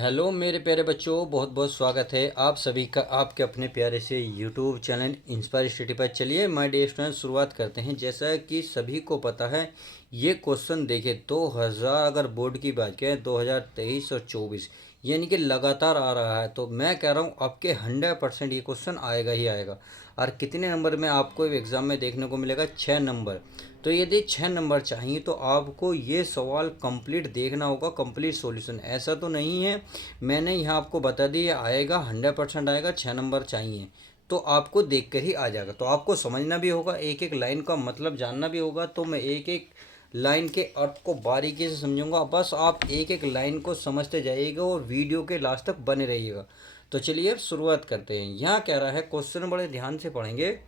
Hello मेरे प्यारे बच्चों, बहुत बहुत स्वागत है आप सभी का आपके अपने प्यारे से यूट्यूब चैनल इंस्पायर स्टडी पर। चलिए माय डियर स्टूडेंट, शुरुआत करते हैं। जैसा कि सभी को पता है, ये क्वेश्चन देखे 2000 अगर बोर्ड की बात करें 2023 और 24 यानी कि लगातार आ रहा है। तो मैं कह रहा हूँ आपके 100% ये क्वेश्चन आएगा ही आएगा। और कितने नंबर में आपको एग्ज़ाम में देखने को मिलेगा? 6 नंबर। तो यदि 6 नंबर चाहिए तो आपको ये सवाल कंप्लीट देखना होगा, कंप्लीट सॉल्यूशन। ऐसा तो नहीं है, मैंने यहाँ आपको बता दिया आएगा, 100% आएगा। 6 नंबर चाहिए तो आपको देख कर ही आ जाएगा। तो आपको समझना भी होगा, एक एक लाइन का मतलब जानना भी होगा। तो मैं एक एक लाइन के अर्थ को बारीकी से समझूंगा, बस आप एक एक लाइन को समझते जाइएगा और वीडियो के लास्ट तक बने रहिएगा। तो चलिए अब शुरुआत करते हैं। यहाँ कह रहा है, क्वेश्चन बड़े ध्यान से पढ़ेंगे।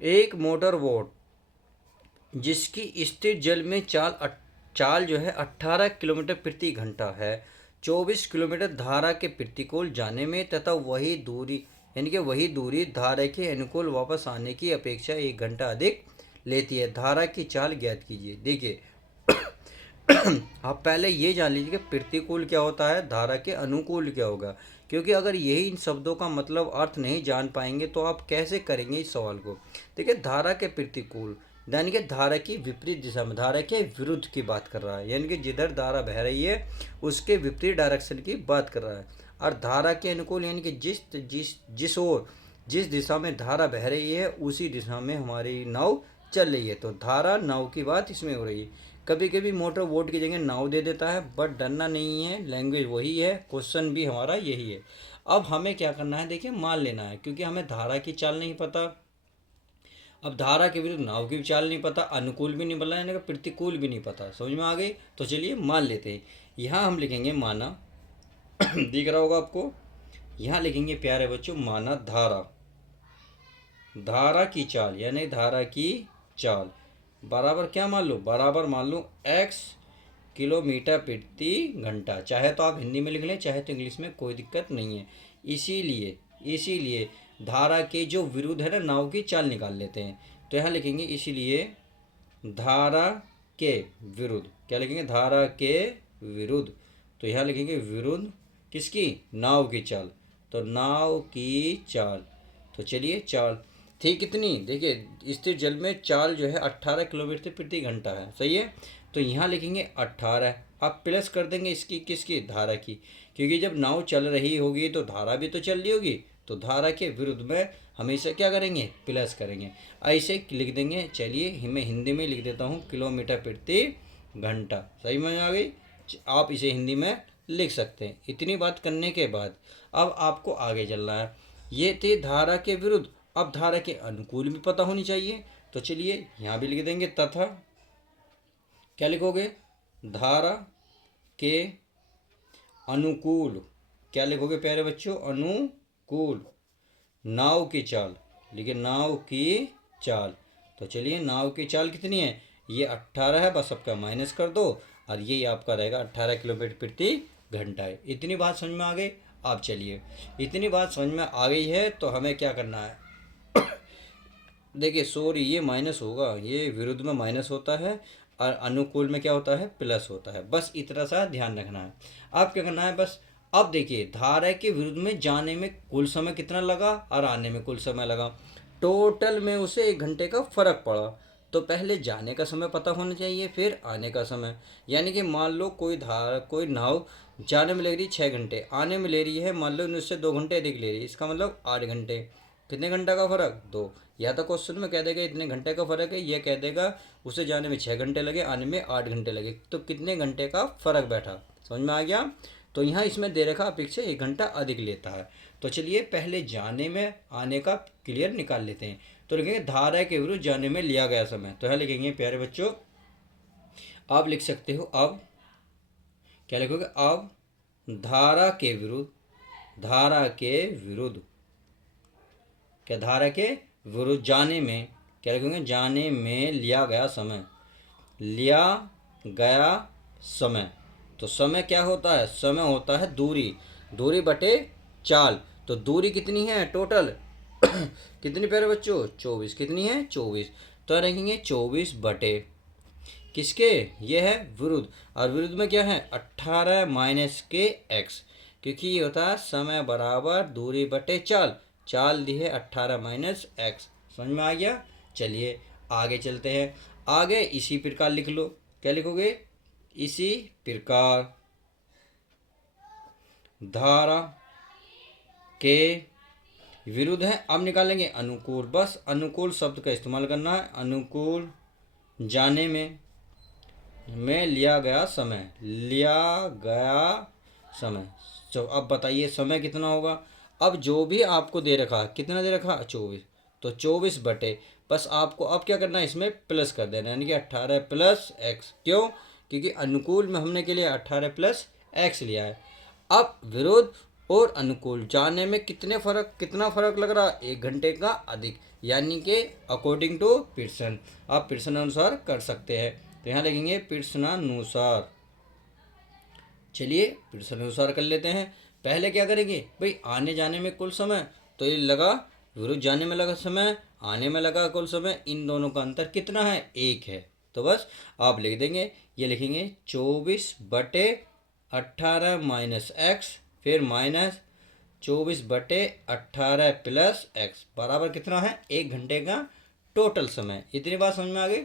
एक मोटर बोट जिसकी स्थिर जल में चाल जो है 18 किलोमीटर प्रति घंटा है, 24 किलोमीटर धारा के प्रतिकूल जाने में तथा वही दूरी यानी कि वही दूरी धारा के अनुकूल वापस आने की अपेक्षा 1 घंटा अधिक लेती है। धारा की चाल ज्ञात कीजिए। देखिए आप पहले ये जान लीजिए कि प्रतिकूल क्या होता है, धारा के अनुकूल क्या होगा। क्योंकि अगर यही इन शब्दों का मतलब अर्थ नहीं जान पाएंगे तो आप कैसे करेंगे इस सवाल को। देखिए, धारा के प्रतिकूल यानी कि धारा की विपरीत दिशा में, धारा के विरुद्ध की बात कर रहा है, यानी कि जिधर धारा बह रही है उसके विपरीत डायरेक्शन की बात कर रहा है। और धारा के अनुकूल यानी कि जिस जिस जिस ओर जिस दिशा में धारा बह रही है उसी दिशा में हमारी नाव चल रही है। तो धारा नाव की बात इसमें हो रही है। कभी कभी मोटर बोट की जगह नाव दे देता है, बट डरना नहीं है, लैंग्वेज वही है, क्वेश्चन भी हमारा यही है। अब हमें क्या करना है, देखिए मान लेना है, क्योंकि हमें धारा की चाल नहीं पता। अब धारा के विरुद्ध नाव की चाल नहीं पता, अनुकूल भी नहीं बोला, यानी कि प्रतिकूल भी नहीं पता। समझ में आ गई? तो चलिए मान लेते हैं। यहाँ हम लिखेंगे माना दिख रहा होगा आपको। यहाँ लिखेंगे प्यारे बच्चों, माना धारा, धारा की चाल यानी धारा की चाल बराबर क्या मान लो, बराबर मान लो x किलोमीटर प्रति घंटा। चाहे तो आप हिंदी में लिख लें, चाहे तो इंग्लिश में, कोई दिक्कत नहीं है। इसीलिए इसीलिए धारा के जो विरुद्ध है ना, नाव की चाल निकाल लेते हैं। तो यहाँ लिखेंगे इसीलिए धारा के विरुद्ध, क्या लिखेंगे, धारा के विरुद्ध। तो यहाँ लिखेंगे विरुद्ध किसकी, नाव की चाल। तो नाव की चाल, तो चलिए चाल थी कितनी, देखिए स्थिर जल में चाल जो है 18 किलोमीटर प्रति घंटा है। सही है। तो यहाँ लिखेंगे 18, आप प्लस कर देंगे इसकी किसकी, धारा की, क्योंकि जब नाव चल रही होगी तो धारा भी तो चल रही होगी। तो धारा के विरुद्ध में हमेशा क्या करेंगे, प्लस करेंगे। ऐसे लिख देंगे। चलिए मैं हिंदी में लिख देता हूँ, किलोमीटर प्रति घंटा। सही में आ गई? आप इसे हिंदी में लिख सकते हैं। इतनी बात करने के बाद अब आपको आगे चलना है। ये थे धारा के विरुद्ध, अब धारा के अनुकूल भी पता होनी चाहिए। तो चलिए यहाँ भी लिख देंगे तथा, क्या लिखोगे, धारा के अनुकूल, क्या लिखोगे प्यारे बच्चों, अनुकूल नाव की चाल, लिखिए नाव की चाल। तो चलिए नाव की चाल कितनी है, ये 18 है, बस सबका माइनस कर दो और ये आपका रहेगा 18 किलोमीटर प्रति घंटा है। इतनी बात समझ में आ गई? आप चलिए, इतनी बात समझ में आ गई है तो हमें क्या करना है देखिए सॉरी, ये माइनस होगा, ये विरुद्ध में माइनस होता है और अनुकूल में क्या होता है, प्लस होता है। बस इतना सा ध्यान रखना है। अब क्या करना है, बस अब देखिए धारा के विरुद्ध में जाने में कुल समय कितना लगा और आने में कुल समय लगा, टोटल में उसे 1 घंटे का फर्क पड़ा। तो पहले जाने का समय पता होना चाहिए, फिर आने का समय। यानी कि मान लो कोई नाव जाने में ले रही 6 घंटे, आने में ले रही है मान लो उससे 2 घंटे अधिक ले रही है, इसका मतलब 8 घंटे। कितने घंटा का फर्क, 2। या तो क्वेश्चन में कह देगा इतने घंटे का फर्क है, यह कह देगा उसे जाने में 6 घंटे लगे, आने में 8 घंटे लगे, तो कितने घंटे का फर्क बैठा। समझ में आ गया? तो यहाँ इसमें दे रखा अपेक्षा 1 घंटा अधिक लेता है। तो चलिए पहले जाने में आने का क्लियर निकाल लेते हैं। तो लिखेंगे धारा के विरुद्ध जाने में लिया गया समय। तो यहाँ लिखेंगे प्यारे बच्चों, आप लिख सकते हो अब, क्या लिखोगे, अब धारा के विरुद्ध, धारा के विरुद्ध, क्या धारा के विरुद्ध जाने में, क्या लिखेंगे, जाने में लिया गया समय, लिया गया समय। तो समय क्या होता है, समय होता है दूरी, दूरी बटे चाल। तो दूरी कितनी है टोटल कितनी प्यारे बच्चों, 24। कितनी है, 24। तो रखेंगे 24 बटे किसके, ये है विरुद्ध, और विरुद्ध में क्या है 18 माइनस के x, क्योंकि ये होता है समय बराबर दूरी बटे चाल। चाल दी है 18 माइनस एक्स। समझ में आ गया। चलिए आगे चलते हैं। आगे इसी प्रकार लिख लो। क्या लिखोगे? इसी प्रकार धारा के विरुद्ध है। अब निकालेंगे अनुकूल। बस अनुकूल शब्द का इस्तेमाल करना है। अनुकूल जाने में लिया गया समय। तो अब बताइए समय कितना होगा। अब जो भी आपको दे रखा, कितना दे रखा? 24। तो 24 बटे, बस आपको अब क्या करना है, इसमें प्लस कर देना, यानी कि 18 प्लस एक्स। क्यों? क्योंकि अनुकूल में हमने के लिए 18 प्लस एक्स लिया है। अब विरोध और अनुकूल जाने में कितना फर्क लग रहा? 1 घंटे का अधिक, यानी कि अकॉर्डिंग टू पियर्सन। आप पियर्सन अनुसार कर सकते हैं। तो यहाँ लिखेंगे पियर्सनानुसार। चलिए पियर्सन अनुसार कर लेते हैं। पहले क्या करेंगे भाई? आने जाने में कुल समय, तो ये लगा विरुद्ध जाने में लगा समय, आने में लगा कुल समय, इन दोनों का अंतर कितना है? 1 है। तो बस आप लिख देंगे, ये लिखेंगे 24 बटे 18 माइनस एक्स, फिर माइनस 24 बटे 18 प्लस एक्स बराबर कितना है? 1 घंटे का टोटल समय। इतनी बात समझ में आ गई।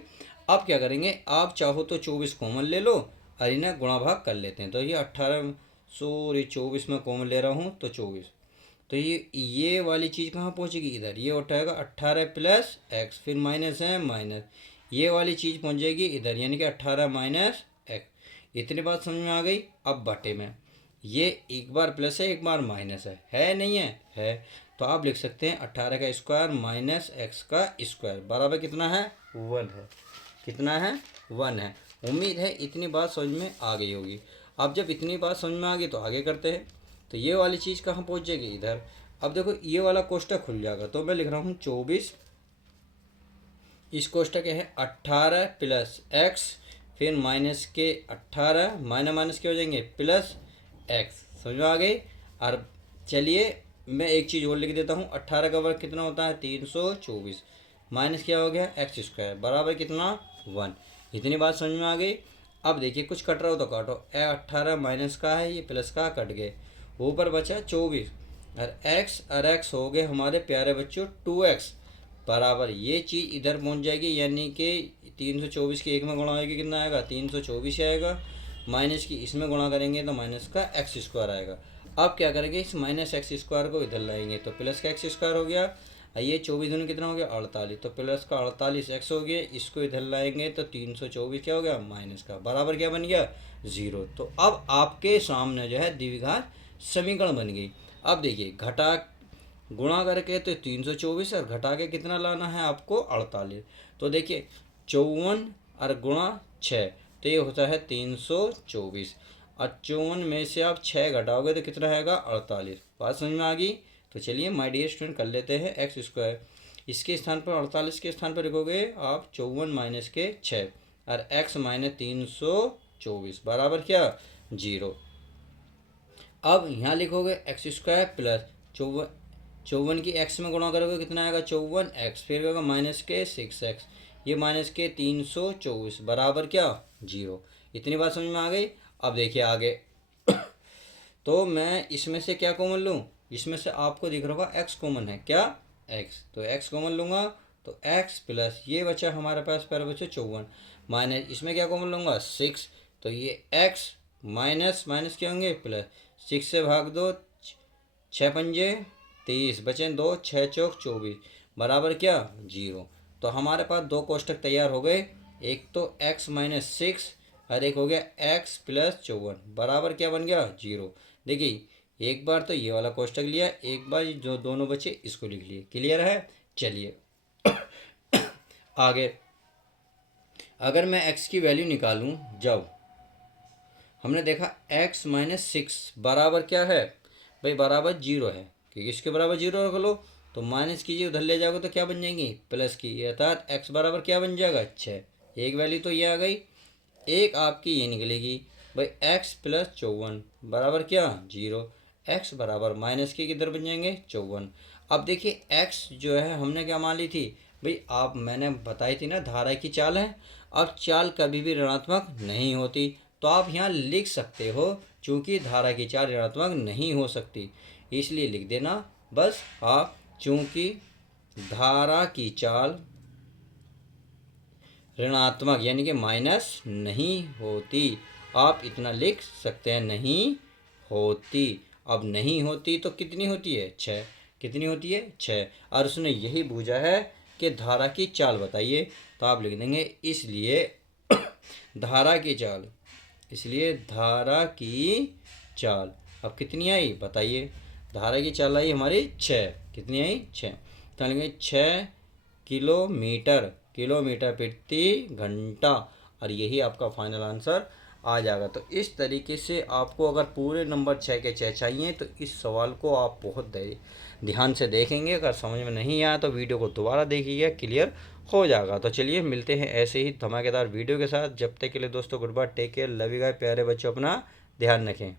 अब क्या करेंगे? आप चाहो तो 24 कॉमन ले लो और इन्हें गुणा भाग कर लेते हैं। तो ये 24 में कॉमन ले रहा हूँ तो 24। तो ये वाली चीज़ कहाँ पहुँचेगी? इधर। ये उठाएगा 18 प्लस एक्स, फिर माइनस है माइनस, ये वाली चीज़ पहुँच जाएगी इधर, यानी कि 18 माइनस एक्स। इतनी बात समझ में आ गई। अब बटे में ये एक बार प्लस है, एक बार माइनस है नहीं है? है। तो आप लिख सकते हैं 18 का स्क्वायर माइनस एक्स का स्क्वायर बराबर कितना है? 1 है। कितना है? 1 है। उम्मीद है इतनी बात समझ में आ गई होगी। अब जब इतनी बात समझ में आ गई तो आगे करते हैं। तो ये वाली चीज़ कहाँ पहुँच जाएगी? इधर। अब देखो ये वाला कोष्टक खुल जाएगा, तो मैं लिख रहा हूँ 24, इस कोष्टक है 18 प्लस एक्स, फिर माइनस के 18, माइनस माइनस के हो जाएंगे प्लस एक्स। समझ में आ गई। और चलिए मैं एक चीज़ और लिख देता हूँ। 18 का वर्ग कितना होता है? 324, माइनस क्या हो गया? एक्स स्क्वायर बराबर कितना? 1। इतनी बात समझ में आ गई। अब देखिए कुछ कट रहा हो तो काटो। 18 माइनस का है, ये प्लस का, कट गए, ऊपर बचा 24 और एक्स हो गए हमारे प्यारे बच्चों 2x बराबर ये चीज़ इधर पहुंच जाएगी, यानी कि 324 के 1 में गुणा होगी, कितना आएगा? 324 आएगा। माइनस की इसमें गुणा करेंगे तो माइनस का एक्स स्क्वायर आएगा। अब क्या करेंगे? इस माइनस एक्स स्क्वायर को इधर लाएंगे तो प्लस का एक्स स्क्वायर हो गया। ये 24 दूनी कितना हो गया? 48, तो प्लस का 48 एक्स हो गया। इसको इधर लाएंगे तो 324 क्या हो गया? माइनस का, बराबर क्या बन गया? 0। तो अब आपके सामने जो है द्विघात समीकरण बन गई। अब देखिए घटा गुणा करके तो 324 और घटा के कितना लाना है आपको? 48। तो देखिए 54 और गुणा 6, तो ये होता है 324। और 54 में से आप 6 घटाओगे तो कितना आएगा? 48। बात समझ में आ गई। तो चलिए माय डियर स्टूडेंट कर लेते हैं एक्स स्क्वायर। इसके स्थान पर 48 के स्थान पर लिखोगे आप 54 माइनस के 6 और एक्स माइनस 324 बराबर क्या? 0। अब यहाँ लिखोगे एक्स स्क्वायर प्लस 54 की एक्स में गुणा करोगे कितना आएगा? 54 एक्स, फिर होगा माइनस के 6 एक्स, ये माइनस के 324 बराबर क्या? 0। इतनी बात समझ में आ गई। अब देखिए आगे तो मैं इसमें से क्या कॉमन लूँ? इसमें से आपको दिख रहा होगा एक्स कॉमन है। क्या? एक्स। तो एक्स कॉमन लूँगा तो एक्स प्लस ये बचा हमारे पास पर बचे 54 माइनस इसमें क्या कॉमन लूँगा? 6, तो ये एक्स माइनस माइनस क्या होंगे? प्लस 6 से भाग दो, 6 पंजे 30, बचे 2, 6 चौक 24 बराबर क्या? 0। तो हमारे पास दो कोष्टक तैयार हो गए। एक तो x माइनस 6 और एक हो गया x प्लस 54 बराबर क्या बन गया? 0। देखिए एक बार तो ये वाला कोष्टक लिया, एक बार जो दोनों बचे इसको लिख लिए। क्लियर है। चलिए आगे अगर मैं x की वैल्यू निकालूं, जब हमने देखा x माइनस 6 बराबर क्या है भाई? बराबर 0 है, क्योंकि इसके बराबर 0 रख लो तो माइनस कीजिए, उधर ले जाओगे तो क्या बन जाएंगी? प्लस की, अर्थात x बराबर क्या बन जाएगा? 6। एक वैल्यू तो ये आ गई, एक आपकी ये निकलेगी भाई x प्लस 54 बराबर क्या? 0। x बराबर माइनस की किधर बन जाएंगे? 54। अब देखिए x जो है हमने क्या मान ली थी भाई? आप मैंने बताई थी ना धारा की चाल है। अब चाल कभी भी ऋणात्मक नहीं होती, तो आप यहाँ लिख सकते हो चूँकि धारा की चाल ऋणात्मक नहीं हो सकती, इसलिए लिख देना बस आप, चूँकि धारा की चाल ऋणात्मक यानी कि माइनस नहीं होती, आप इतना लिख सकते हैं, नहीं होती। अब नहीं होती तो कितनी होती है? 6। कितनी होती है? 6। और उसने यही पूछा है कि धारा की चाल बताइए, तो आप लिख देंगे इसलिए धारा की चाल, इसलिए धारा की चाल अब कितनी आई बताइए? धारा की चाल आई हमारी 6। कितनी आई? 6। तो लिखेंगे 6 किलोमीटर, किलोमीटर प्रति घंटा, और यही आपका फाइनल आंसर आ जाएगा। तो इस तरीके से आपको अगर पूरे नंबर 6 के 6 चाहिए तो इस सवाल को आप बहुत ध्यान से देखेंगे। अगर समझ में नहीं आया तो वीडियो को दोबारा देखिएगा, क्लियर हो जाएगा। तो चलिए मिलते हैं ऐसे ही धमाकेदार वीडियो के साथ। जब तक के लिए दोस्तों good bye, take care, love you guys, प्यारे बच्चों अपना ध्यान रखें।